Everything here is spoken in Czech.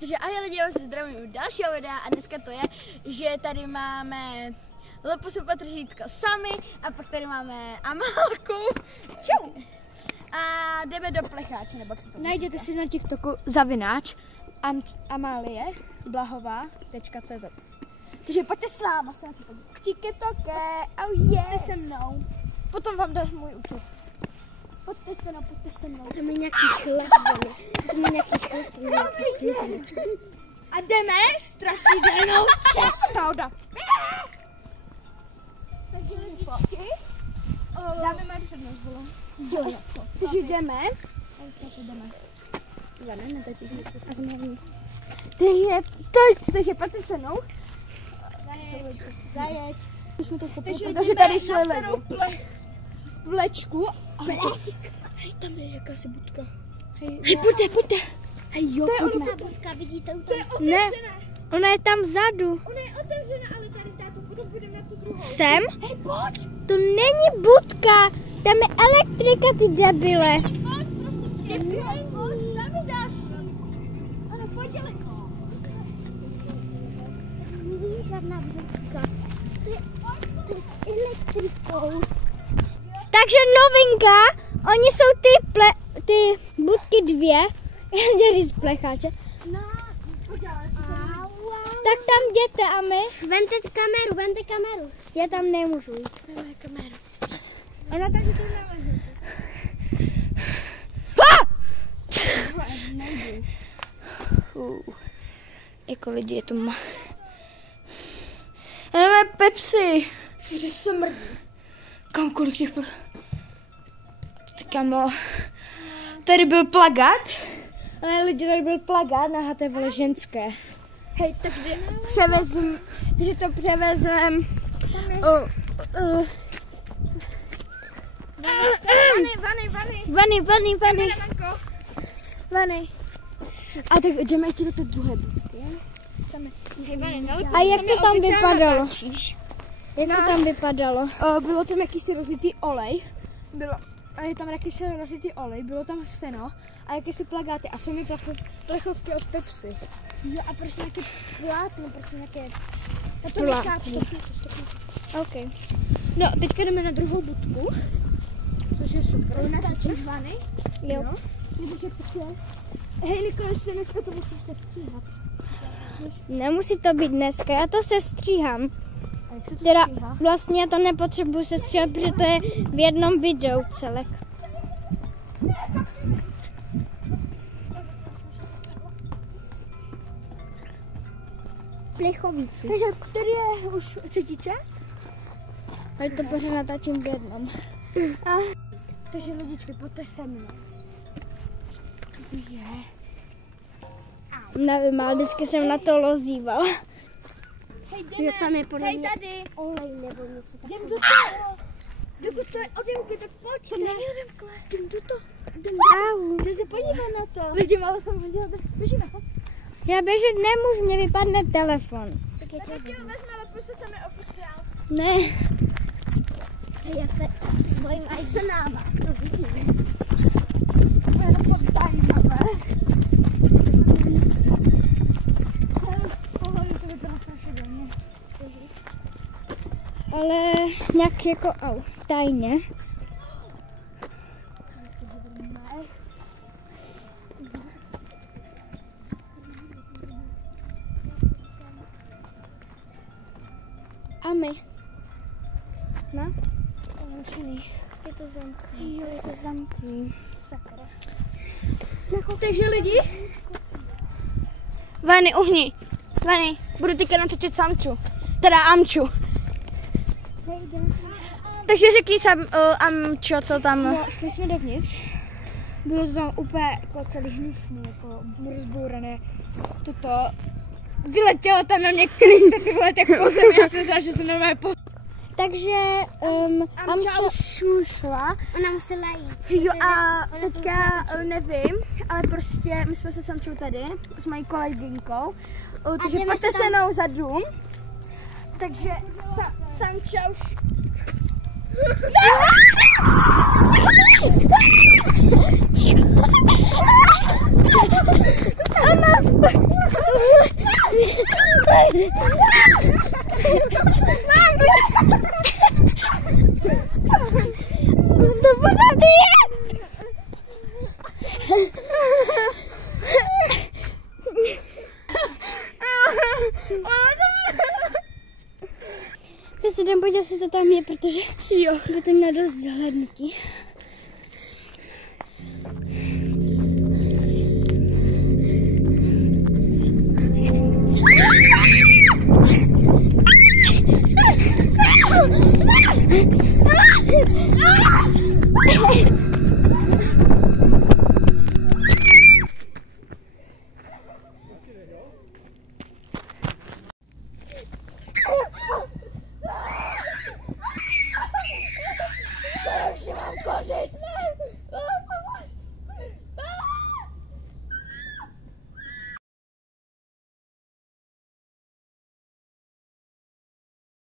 Takže ahoj lidi, já vás zdravím u dalšího videa a dneska to je, že tady máme Leposu Petržítko sami a pak tady máme Amálku. Čau. A jdeme do Plecháče, nebo jak se to Najděte si na TikToku zavináč Amálie Blahová.cz. Takže pojďte s náma se na to podívat. TikToke, oh yes. Se mnou. Potom vám dáš můj účet. Pojďte se mnou. Jdeme nějaký chleb. A jdeme strašidelnou cestou. Takže lidičky, Dáme mají přednost, vole. jo, Takže jdeme. Takže pojďte se mnou. Zajeď. Takže tady šli lidi. Vlečku. Hej, tam je jakási budka. Hej, pojďte. Hej, jo, To je pojďme. ona budka, vidíte u toho? Ne, ona je tam vzadu. Ona je otevřená, ale tady tátu, potom budeme na tu druhou. Sem? Hej, pojď. To není budka, tam je elektrika, ty debile. Pojď, prosím tě. Hej, pojď, Davidas. Ano, pojď daleko. Není žádná budka. To je s elektrikou. Takže novinka, oni jsou ty budky dvě, já říct Plecháče. No, pojď ale. Tak tam jděte a my. Vemte kameru. Já tam nemůžu jít. Vemte kameru. Ona takže to neleží. Jako lidi je to Jdeme Pepsi. Ty smrdí. Kam kolik těch Kamo. Tady byl plakát. Ale lidi, tady byl plakát, aha, to je vole ženské. Hej, tak Převezem. Vany. A tak jdeme ještě do té druhé budky. A jak to tam vypadalo? Jak to tam vypadalo? Bylo tam jakýsi rozlitý olej. Je tam jakýsi rozlitý olej, bylo tam seno a jakýsi plakáty a sami plechovky od Pepsi. Jo, a prostě nějaké plátno, prostě nějaké... Já to nechápu. OK. No, teďka jdeme na druhou budku. Což je super. U nás je čížvany. Jo. Hej, Nikola, dneska to musíš se stříhat. Nemusí to být dneska, já to se stříhám. A jak se to Teda stříhá? vlastně já to nepotřebuji se stříhat, protože to je v jednom videu celek. Plechovicu. Takže který je už třetí část? Ale to pořád natáčím v jednom. Takže lidičky, pojďte se mnou. Nevím, ale vždycky jsem na to lozíval. Hej, jdeme. Tam je podle mě tady. olej nebo něco Jdem do toho. Dokud to je odemky, tak pojď. Co jdem. není odemky? Jdem do toho. Au. Jde se podívat na to. Lidi, ale jsem hodila, tak běžíme. Já běžet nemůžu, mě vypadne telefon. Tak já tě vezmu, ale prostě jsem je oficiál. Ne. Já se bojím aj s náma. To vidím. To je to zajímavé. To vypadá strašidelně. Ale nějak jako tajně. A my. No? Je to zamknutý. Jo, je to zamknutý. Sakra. Takže lidi, Vany, uhni. Vany, budu teďka natočit samču. Teda amču. Takže řekni sam, amčo, co tam... no, šli jsme dovnitř. Bylo to tam úplně jako celý hnusný, jako rozbourané. Toto. Vyletělo tam na mě kryse, ty vole, tak po zemi, já jsem zala, že se normálně Takže Amča už šla. Ona musela jít. Jo a teďka nevím, ale prostě my jsme se s Amčou tady s mojí kolegyňkou, takže pojďte se mnou za dům. Takže Samča už... To pořád je! Já si jdem podívat, jestli to tam je, protože by to měla dost zahlednutí.